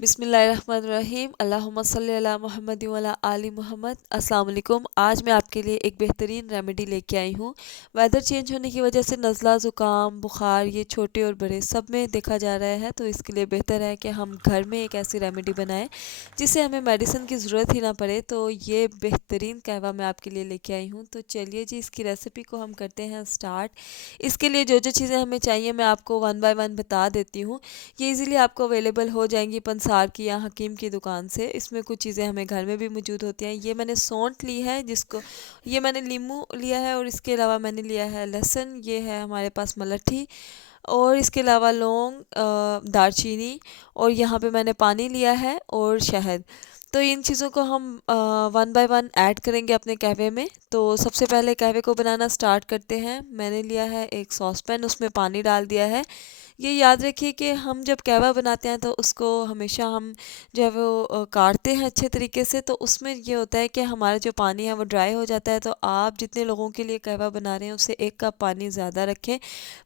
बिस्मिल्लाहिर्रहमानिर्रहीम अल्लाहुम्मा सल्ली अला मुहम्मद व अला आलि मुहम्मद। अस्सलाम वालेकुम। आज मैं आपके लिए एक बेहतरीन रेमेडी लेके आई हूँ। वेदर चेंज होने की वजह से नज़ला ज़ुकाम बुखार ये छोटे और बड़े सब में देखा जा रहा है, तो इसके लिए बेहतर है कि हम घर में एक ऐसी रेमेडी बनाएं जिससे हमें मेडिसिन की ज़रूरत ही ना पड़े। तो ये बेहतरीन कहवा मैं आपके लिए लेके आई हूँ। तो चलिए जी, इसकी रेसिपी को हम करते हैं स्टार्ट। इसके लिए जो जो चीज़ें हमें चाहिए मैं आपको वन बाय वन बता देती हूँ। ये इजीली आपको अवेलेबल हो जाएंगी पंसार की या हकीम की दुकान से। इसमें कुछ चीज़ें हमें घर में भी मौजूद होती हैं। ये मैंने सौंठ ली है, जिसको ये मैंने लीमू लिया है, और इसके अलावा मैंने लिया है लहसुन, ये है हमारे पास मलट्ठी, और इसके अलावा लौंग, दालचीनी, और यहाँ पे मैंने पानी लिया है और शहद। तो इन चीज़ों को हम वन बाय वन ऐड करेंगे अपने कहवे में। तो सबसे पहले कहवे को बनाना स्टार्ट करते हैं। मैंने लिया है एक सॉस पैन, उसमें पानी डाल दिया है। ये याद रखिए कि हम जब कहवा बनाते हैं तो उसको हमेशा हम जो है वो काटते हैं अच्छे तरीके से। तो उसमें ये होता है कि हमारा जो पानी है वो ड्राई हो जाता है। तो आप जितने लोगों के लिए कहवा बना रहे हैं उससे 1 कप पानी ज़्यादा रखें।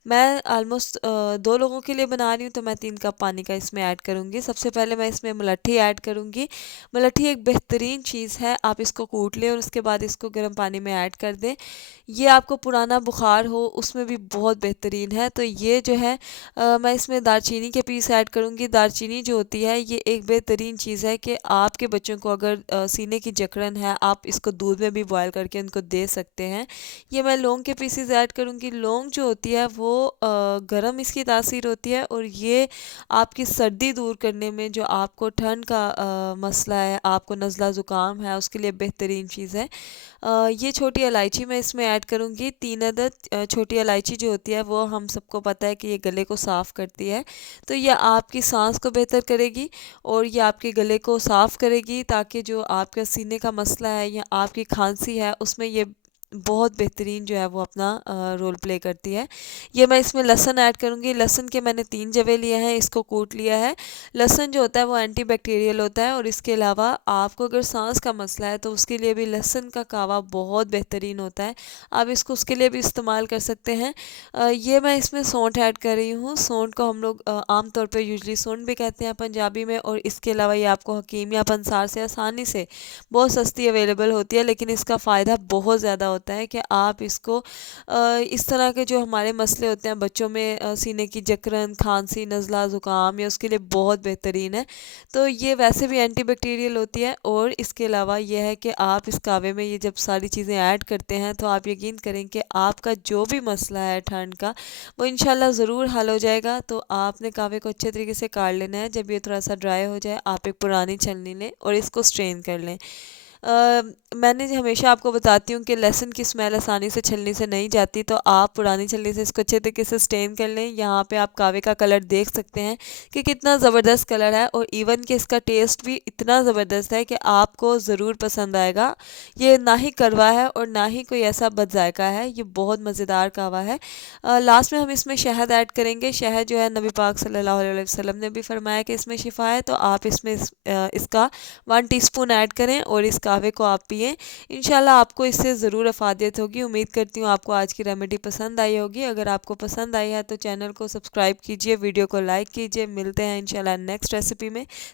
मैं ऑलमोस्ट 2 लोगों के लिए बना रही हूँ, तो मैं 3 कप पानी का इसमें ऐड करूँगी। सबसे पहले मैं इसमें मलट्ठी ऐड करूँगी। मलट्ठी एक बेहतरीन चीज़ है, आप इसको कूट लें और उसके बाद इसको गर्म पानी में ऐड कर दें। ये आपको पुराना बुखार हो उसमें भी बहुत बेहतरीन है। तो ये जो है मैं इसमें दालचीनी के पीस ऐड करूँगी। दालचीनी जो होती है ये एक बेहतरीन चीज़ है कि आपके बच्चों को अगर सीने की जकड़न है, आप इसको दूध में भी बॉयल करके उनको दे सकते हैं। ये मैं लौंग के पीसेस ऐड करूँगी। लौंग जो होती है वो गरम इसकी तासीर होती है, और ये आपकी सर्दी दूर करने में, जो आपको ठंड का मसला है, आपको नज़ला ज़ुकाम है, उसके लिए बेहतरीन चीज़ है। ये छोटी इलायची मैं इसमें ऐड करूँगी, 3 अदद। छोटी इलायची जो होती है वो हम सबको पता है कि ये गले को साफ़ करती है। तो ये आपकी सांस को बेहतर करेगी और ये आपके गले को साफ़ करेगी, ताकि जो आपका सीने का मसला है या आपकी खांसी है उसमें ये बहुत बेहतरीन जो है वो अपना रोल प्ले करती है। ये मैं इसमें लहसुन ऐड करूँगी। लहसुन के मैंने 3 जवे लिए हैं, इसको कूट लिया है। लहसुन जो होता है वो एंटीबैक्टीरियल होता है, और इसके अलावा आपको अगर सांस का मसला है तो उसके लिए भी लहसुन का कावा बहुत बेहतरीन होता है। आप इसको उसके लिए भी इस्तेमाल कर सकते हैं। ये मैं इसमें सौंठ ऐड कर रही हूँ। सौंठ को हम लोग आम तौर पे यूजली सौंठ भी कहते हैं पंजाबी में, और इसके अलावा ये आपको हकीम या पंसार से आसानी से बहुत सस्ती अवेलेबल होती है। लेकिन इसका फ़ायदा बहुत ज़्यादा होता है कि आप इसको इस तरह के जो हमारे मसले होते हैं बच्चों में, सीने की जकड़न, खांसी, नज़ला ज़ुकाम, या उसके लिए बहुत बेहतरीन है। तो ये वैसे भी एंटीबैक्टीरियल होती है, और इसके अलावा ये है कि आप इस कावे में ये जब सारी चीज़ें ऐड करते हैं तो आप यकीन करें कि आपका जो भी मसला है ठंड का, वो इंशाल्लाह ज़रूर हल हो जाएगा। तो आपने कावे को अच्छे तरीके से काट लेना है। जब ये थोड़ा सा ड्राई हो जाए, आप एक पुरानी छलनी लें और इसको स्ट्रेन कर लें। मैंने हमेशा आपको बताती हूँ कि लहसुन की स्मेल आसानी से छलनी से नहीं जाती, तो आप पुरानी छलनी से इसको अच्छे तरीके से स्टेन कर लें। यहाँ पे आप कावे का कलर देख सकते हैं कि कितना ज़बरदस्त कलर है, और इवन कि इसका टेस्ट भी इतना ज़बरदस्त है कि आपको ज़रूर पसंद आएगा। ये ना ही कड़वा है और ना ही कोई ऐसा बद जायका है, ये बहुत मज़ेदार कावा है। लास्ट में हम इसमें शहद ऐड करेंगे। शहद जो है नबी पाक सल्लल्लाहु अलैहि वसल्लम ने भी फरमाया कि इसमें शिफा है, तो आप इसमें इसका 1 टीस्पून ऐड करें और इस कहवे को आप पिएँ। इंशाल्लाह आपको इससे ज़रूर अफ़ादियत होगी। उम्मीद करती हूँ आपको आज की रेमेडी पसंद आई होगी। अगर आपको पसंद आई है तो चैनल को सब्सक्राइब कीजिए, वीडियो को लाइक कीजिए। मिलते हैं इंशाल्लाह नेक्स्ट रेसिपी में,